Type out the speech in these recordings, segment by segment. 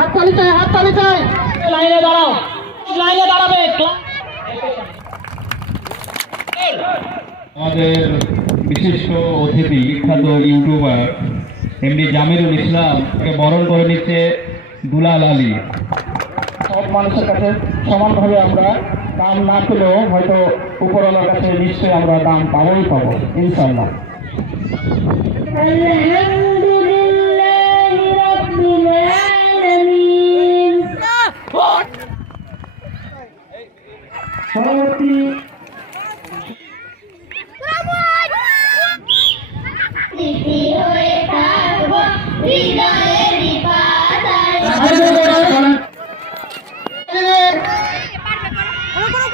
হাততালি চাই, লাইনে দাঁড়াও, লাইনে দাঁড়াবে। আমাদের বিশিষ্ট অতিথি বিখ্যাত ইউটিউবার এমডি জামিরুল ইসলামকে বরণ করে নিচ্ছে দুলাল আলী। সব মানুষের কাছে সমানভাবে আমরা দাম না পেলেও হয়তো উপরওয়ালার কাছে নিশ্চয়ই আমরা দাম পাবোই পাবো ইনশাআল্লাহ। পরবর্তী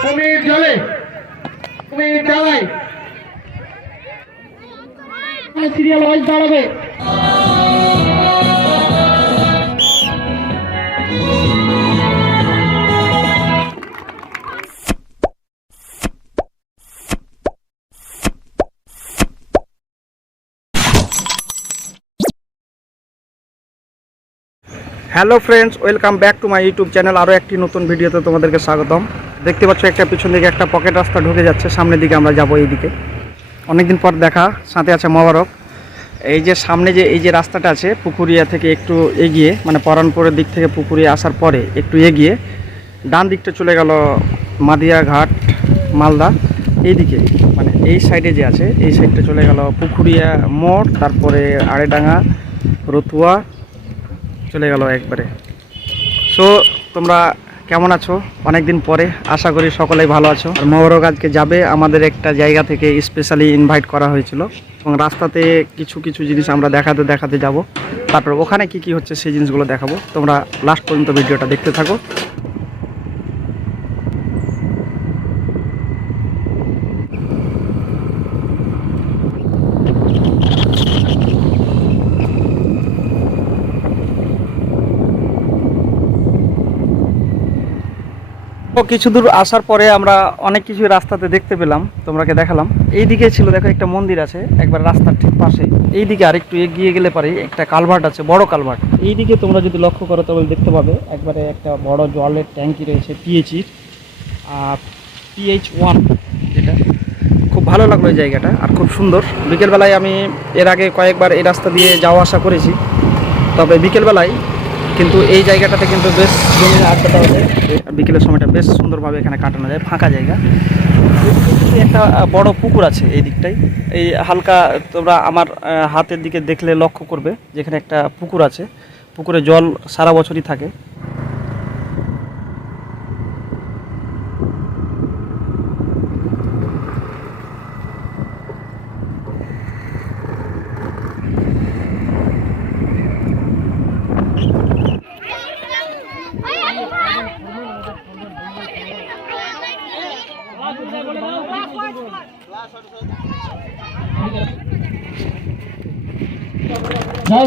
কুমির জলে কুমির জ্বালাই সিরিয়াল ওয়াইজ দাঁড়াবে। Hello friends, welcome back to my YouTube channel. আরও একটি নতুন ভিডিওতে তোমাদেরকে স্বাগতম। দেখতে পাচ্ছ একটা পিছন দিকে একটা পকেট রাস্তা ঢুকে যাচ্ছে, সামনের দিকে আমরা যাব। এই দিকে অনেকদিন পর দেখা, সাথে আছে মোবারক। এই যে সামনে যে এই যে রাস্তাটা আছে পুকুরিয়া থেকে একটু এগিয়ে, মানে পরানপুরের দিক থেকে পুকুরিয়া আসার পরে একটু এগিয়ে ডান দিকটা চলে গেল মাদিয়া ঘাট মালদা। এই দিকে মানে এই সাইডে যে আছে এই সাইডটা চলে গেল পুকুরিয়া মোড়, তারপরে আড়েডাঙ্গা রতুয়া চলে গেল একবারে। সো তোমরা কেমন আছো? অনেক দিন পরে, আশা করি সকলেই ভালো আছো। আর মোবারক আজকে যাবে আমাদের একটা জায়গা থেকে, স্পেশালি ইনভাইট করা হয়েছিল, এবং রাস্তাতে কিছু কিছু জিনিস আমরা দেখাতে যাব। তারপর ওখানে কি কি হচ্ছে সেই জিনিসগুলো দেখাবো। তোমরা লাস্ট পর্যন্ত ভিডিওটা দেখতে থাকো। কিছু দূর আসার পরে আমরা অনেক কিছু রাস্তাতে দেখতে পেলাম, তোমরাকে দেখালাম। এই দিকে ছিল, দেখো একটা মন্দির আছে একবার রাস্তার ঠিক পাশে। এই দিকে আরেকটু এগিয়ে গেলে পারে একটা কালভার্ট আছে, বড় কালভার্ট। এই দিকে তোমরা যদি লক্ষ্য করো তবে দেখতে পাবে একবারে একটা বড় জলের ট্যাঙ্কি রয়েছে PH1, যেটা খুব ভালো লাগলো এই জায়গাটা, আর খুব সুন্দর। বিকেলবেলায় আমি এর আগে কয়েকবার এই রাস্তা দিয়ে যাওয়া আসা করেছি, তবে বিকেলবেলায় কিন্তু এই জায়গাটাতে কিন্তু বেশ জমির আড্ডাটা হবে, বিকেলের সময়টা বেশ সুন্দরভাবে এখানে কাটানো যায়, ফাঁকা জায়গা। একটা বড় পুকুর আছে এই দিকটাই, এই হালকা তোমরা আমার হাতের দিকে দেখলে লক্ষ্য করবে যেখানে একটা পুকুর আছে। পুকুরে জল সারা বছরই থাকে।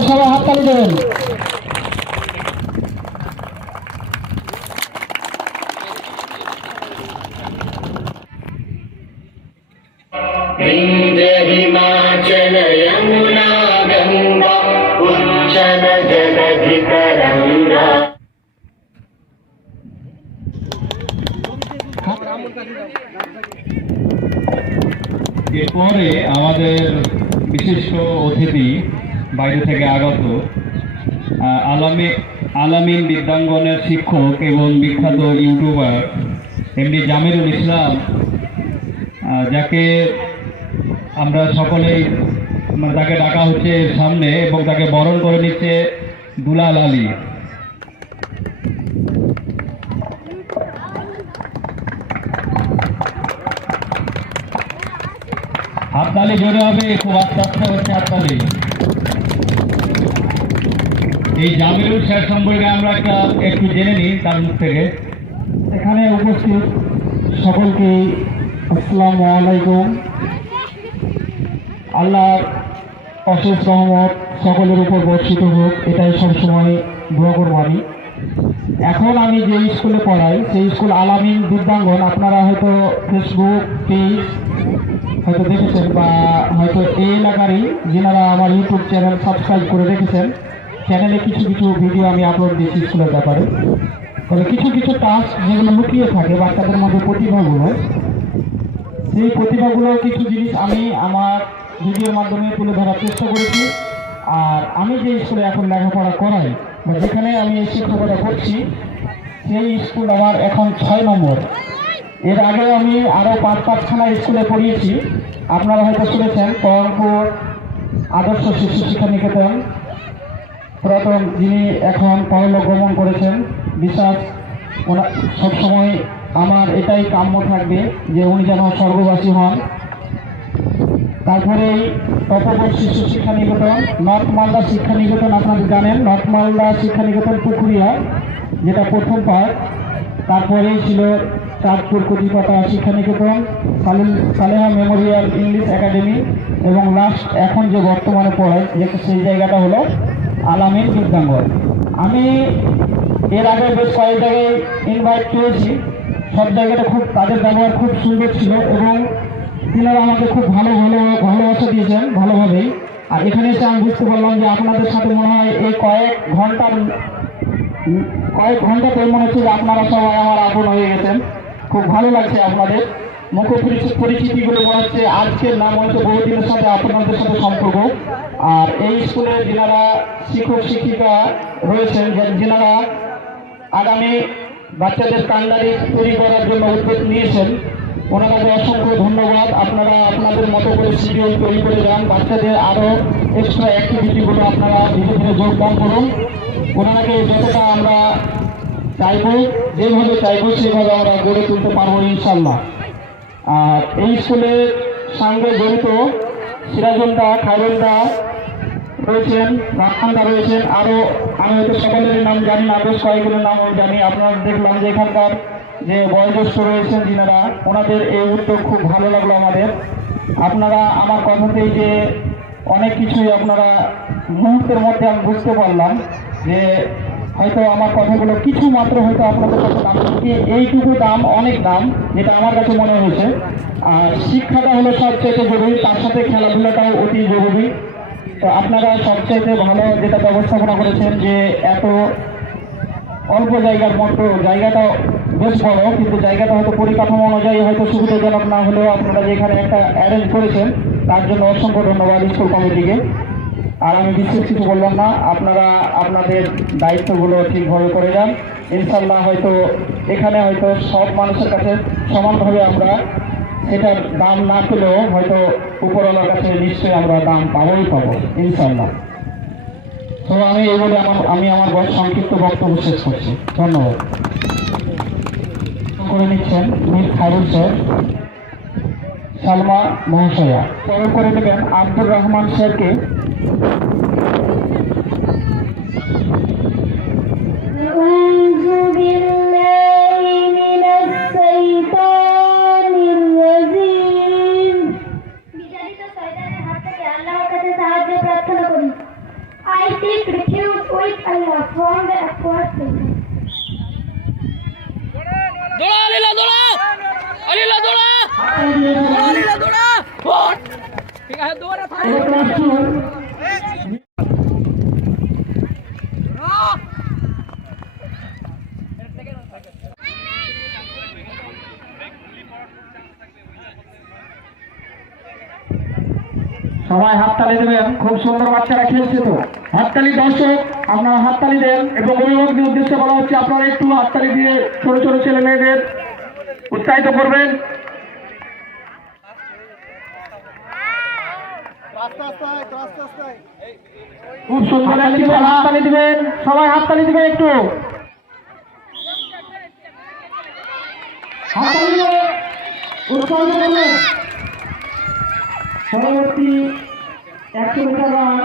সবাই হাততালি দেবেন। हिमाचल यमुना गंगा उच्चल जलधि तरंगा। এরপরে আমাদের বিশিষ্ট অতিথি বাইরে থেকে আগত আলামিন বিদ্যাঙ্গনের শিক্ষক এবং বিখ্যাত ইউটিউবার এমডি জামিরুল ইসলাম, যাকে আমরা সকলেই তাকে ডাকা হচ্ছে সামনে, এবং তাকে বরণ করে নিচ্ছে দুলাল আলী। হাততালি জোরে হবে, খুব আস্তে আস্তে হচ্ছে হাততালি। এই জামিরুল স্যার সম্পর্কে আমরা একটু জেনে নিই তার মুখ থেকে। এখানে উপস্থিত সকলকে আসসালামু আলাইকুম। আল্লাহর অশেষ রহমত সকলের উপর বর্ষিত হোক, এটাই সবসময় দোয়া করব আমি। এখন আমি যে স্কুলে পড়াই সেই স্কুল আলামিন বিদ্যাঙ্গন, আপনারা হয়তো ফেসবুক পেজ হয়তো দেখেছেন, বা হয়তো এই এলাকারই যিনারা আমার ইউটিউব চ্যানেল সাবস্ক্রাইব করে রেখেছেন চ্যানেলে কিছু কিছু ভিডিও আমি আপলোড দিয়েছি স্কুলের ব্যাপারে। তবে কিছু কিছু টাস্ক যেগুলো লুকিয়ে থাকে বাচ্চাদের মধ্যে প্রতিভাগুলো, সেই প্রতিভাগুলো কিছু জিনিস আমি আমার ভিডিওর মাধ্যমে তুলে ধরার চেষ্টা করেছি। আর আমি যে স্কুলে এখন লেখাপড়া করাই বা যেখানে আমি এই শিক্ষকতা করছি, সেই স্কুল আমার এখন 6 নম্বর। এর আগে আমি আরও 5-5খানা স্কুলে পড়িয়েছি। আপনারা হয়তো শুনেছেন পরমপুর আদর্শ শিশু শিক্ষা নিকেতন, পুরাতন যিনি এখন পরলোক গমন করেছেন বিশ্বাস, ওনার সবসময় আমার এটাই কাম্য থাকবে যে উনি যেন স্বর্গবাসী হন। তারপরে তপবর শিশু শিক্ষা নিকেতন, নর্থ মালদা শিক্ষা নিকেতন, আপনারা জানেন নর্থ মালদা শিক্ষা নিকেতন পুকুরিয়া, যেটা প্রথম পার্ট। তারপরেই ছিল চাঁদপুর কচিপাতা শিক্ষা নিকেতন, সালেহা মেমোরিয়াল ইংলিশ একাডেমি, এবং লাস্ট এখন যে বর্তমানে পড়ে যে সেই জায়গাটা হলো আলামিন বিদ্যাঙ্গন। আমি এর আগে বেশ কয়েক জায়গায় ইনভাইট করেছি, সব জায়গাটা খুব তাদের ব্যবহার খুব সুন্দর ছিল এবং তিনারা আমাকে খুব ভালোবাসা দিয়েছেন ভালোভাবেই। আর এখানে এসে আমি বুঝতে পারলাম যে আপনাদের সাথে মনে হয় এই কয়েক ঘন্টাতে মনে হচ্ছে যে আপনারা সবাই আমার আপন হয়ে গেছেন। খুব ভালো লাগছে আপনাদের মুখ পরিচিতিগুলো মনে হচ্ছে আজকের নাম হচ্ছে বহুদিনের সাথে আপনাদের সাথে সম্পর্ক। আর এই স্কুলে যারা শিক্ষক শিক্ষিকা রয়েছেন, যারা আগামী বাচ্চাদের কান্ডারি তৈরি করার জন্য উদ্যোগ নিয়েছেন, ওনাকে অসংখ্য ধন্যবাদ। আপনারা আপনাদের মতো করে শিডিউল তৈরি করে যান, বাচ্চাদের আরও এক্সট্রা অ্যাক্টিভিটিগুলো আপনারা ধীরে ধীরে যোগদান করুন। ওনাকে যতটা আমরা চাইবো, যেভাবে চাইবো সেভাবে আমরা গড়ে তুলতে পারবো ইনশাল্লাহ। আর এই স্কুলের সঙ্গে জড়িত সিরাজুলদা, খায়রুলদা রয়েছেন, রাখানদা রয়েছেন, আরও আমি হয়তো সকলের নাম জানি না, বেশ কয়েকজনের নাম আমি জানি। আপনারা দেখলাম যে এখানকার যে বয়োজ্যেষ্ঠ রয়েছেন যিনারা, ওনাদের এই উদ্যোগ খুব ভালো লাগলো আমাদের। আপনারা আমার কথাতেই যে অনেক কিছুই আপনারা মুহূর্তের মধ্যে আমি বুঝতে পারলাম যে হয়তো আমার কথাগুলো কিছু মাত্র হয়তো আপনাদের কাছে দাম, এইটুকু দাম অনেক দাম, যেটা আমার কাছে মনে হয়েছে। আর শিক্ষাটা হলো সবচেয়ে জরুরি, তার সাথে খেলাধুলাটাও অতি জরুরি। তো আপনারা সবচেয়ে ভালো যেটা ব্যবস্থাপনা করেছেন যে এত অল্প জায়গার মতো, জায়গাটা বেশ বড় কিন্তু জায়গাটা হয়তো পরিকাঠামো অনুযায়ী হয়তো সুবিধাজনক না হলেও আপনারা যেখানে একটা অ্যারেঞ্জ করেছেন তার জন্য অসংখ্য ধন্যবাদ স্কুল কমিটিকে। আর আমি বিশেষ কিছু বললাম না, আপনারা আপনাদের দায়িত্বগুলো ঠিকভাবে করে যান ইনশাল্লাহ। হয়তো এখানে হয়তো সব মানুষের কাছে সমানভাবে আমরা সেটার দাম না পেলেও হয়তো উপরওয়ালার কাছে নিশ্চয়ই আমরা দাম পাবো ইনশাল্লাহ। তো আমি এই বলে আমি আমার সংক্ষিপ্ত বক্তব্য শেষ করছি। ধন্যবাদ। করে নিচ্ছেন মীর খায়রুল স্যার, সালমা মহাশয়া, পরে করে নেবেন আব্দুর রহমান স্যারকে। I take refuge with Allah from the accursed Satan. সবাই হাততালি দেবেন, খুব সুন্দর বাচ্চারা খেলছে। তো হাততালি দর্শক, আপনারা হাততালি দেন এবং অভিভাবকদের উদ্দেশ্যে বলা হচ্ছে আপনারা একটু হাততালি দিয়ে ছোট ছোট ছেলে মেয়েদের উৎসাহিত করবেন। খুব সুন্দর হাততালি দিবেন, সবাই হাততালি দিবেন একটু। হাততালি দিয়ে উৎসাহিত করবেন। পরবর্তী 100 মিটার রান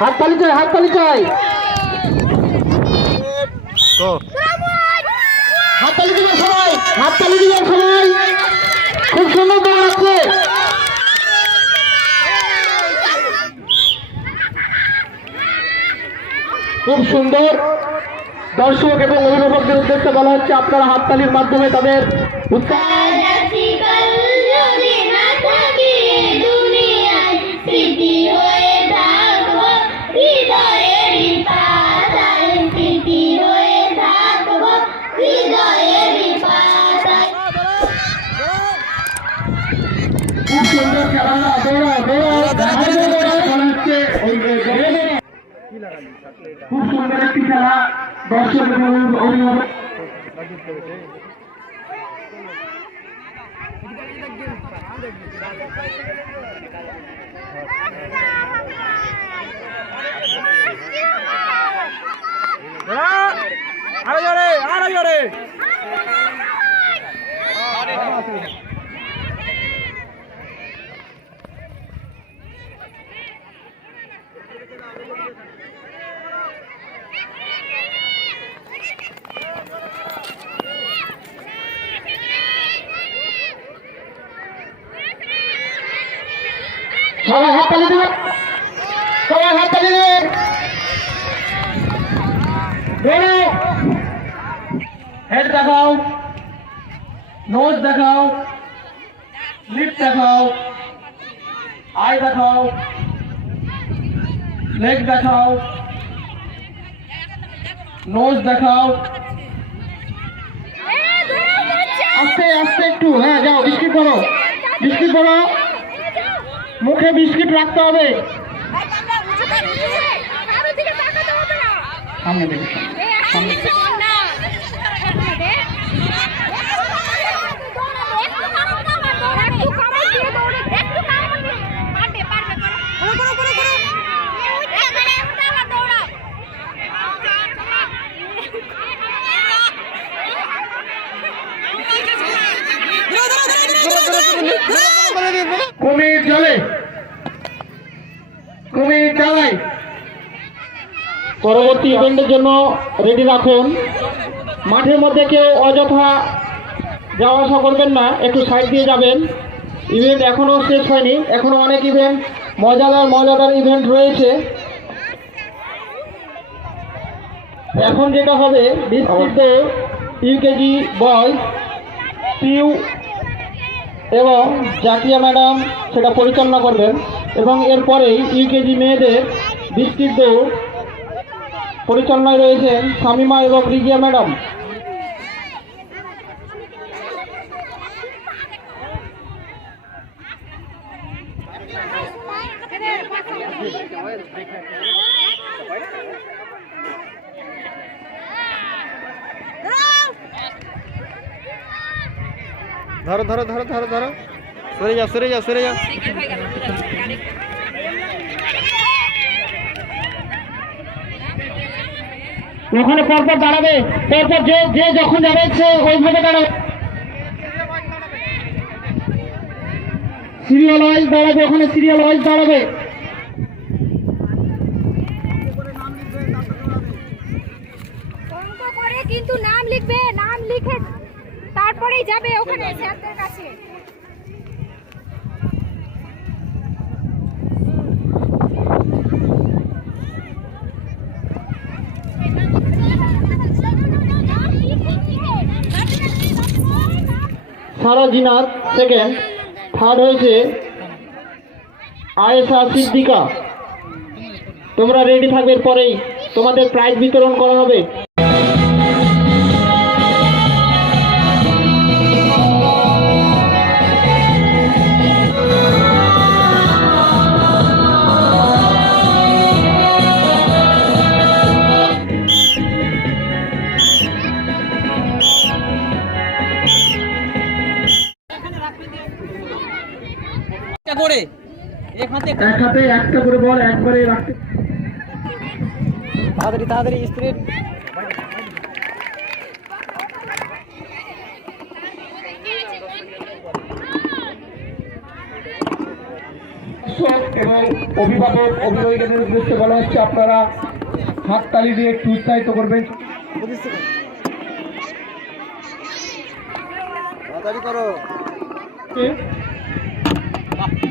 হাততালি চাই, হাততালি চাই, হাততালি দিবেন সবাই, হাততালি দিবেন সবাই। খুব সুন্দর দৌড়াচ্ছে। খুব সুন্দর। দর্শক এবং অভিভাবকদের উদ্দেশ্যে বলা হচ্ছে আপনারা হাততালির মাধ্যমে তাদের উৎসাহ আজকাল যদি না থাকি দুনিয়ায় স্মৃতি হয়ে থাকবো হৃদয়েরই পাতায় স্মৃতি হয়ে থাকবো হৃদয়েরই পাতায়। খুব সুন্দর খেলা। খুব সুন্দর একটি খেলা। দর্শক এবং অভিভাবক সবাই হাততালি দেবেন, সবাই হাততালি দেবেন। হেড দেখাও, নোজ দেখাও, লিপ দেখাও, আই দেখাও, লেগ দেখাও, নোজ দেখাও। আস্তে আস্তে একটু, হ্যাঁ যাও, বিস্কিট করো, বিস্কিট করো, মুখে বিস্কিট রাখতে হবে। সামনে দেখে সামনে কুমির জলে, কুমির চালাই। পরবর্তী ইভেন্টের জন্য রেডি রাখুন। মাঠের মধ্যে কেউ অযথা যাওয়া আসা করবেন না, একটু সাইড দিয়ে যাবেন। ইভেন্ট এখনো শেষ হয়নি, এখনো অনেক ইভেন্ট, মজাদার ইভেন্ট রয়েছে। এখন যেটা হবে, বিস্তৃত ইউকেজি বয়স পিউ এবং জাকিয়া ম্যাডাম সেটা পরিচালনা করবেন, এবং এরপরেই ইউকেজি মেয়েদের বিস্তৃত পরিচালনায় রয়েছেন শামিমা এবং রিজিয়া ম্যাডাম। ধরো ধরো ধরো ধরো ধরো, সরে যাও সরে যাও সরে যাও। ওখানে পরপর দাঁড়াবে, পরপর যে যে যখন যাবে সে ওইভাবে দাঁড়াবে, সিরিয়াল ওয়াইজ দাঁড়াবে, ওখানে সিরিয়াল ওয়াইজ দাঁড়াবে। অঙ্ক করে কিন্তু নাম লিখবে, নাম লিখে তারপরেই যাবে ওখানে স্যারদের কাছে। সারা জিনাত সেকেন্ড, থার্ড হয়েছে আয়েশা সিদ্দিকা। তোমরা রেডি থাকবে, পরেই তোমাদের প্রাইজ বিতরণ করা হবে। এক হাতে একটা করে বল একবারে রাখতে, তাড়াতাড়ি তাড়াতাড়ি স্ত্রীর। এবং অভিভাবক অভিভাবকদের উদ্দেশ্যে বলা হচ্ছে আপনারা হাততালি দিয়ে একটু উৎসাহিত করবেন।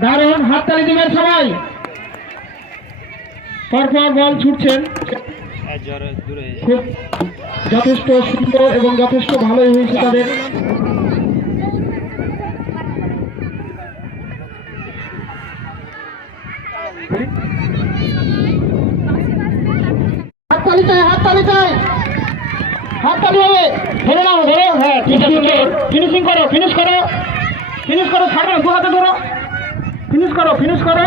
দারুণ, হাততালি দিবেন সবাই। পরপর বল ছুটছেন। খুব যথেষ্ট সুন্দর এবং যথেষ্ট ভালোই হয়েছে তাদের। হাততালি চাই, হাততালি চাই, হাততালি হবে। ধরে নাও, ধরো, হ্যাঁ ঠিক আছে, ফিনিশিং করো, ফিনিশ করো, ফিনিশ করো, ছাড়ো, দু হাতে ধরো, ফিনিশ করো, ফিনিশ করো।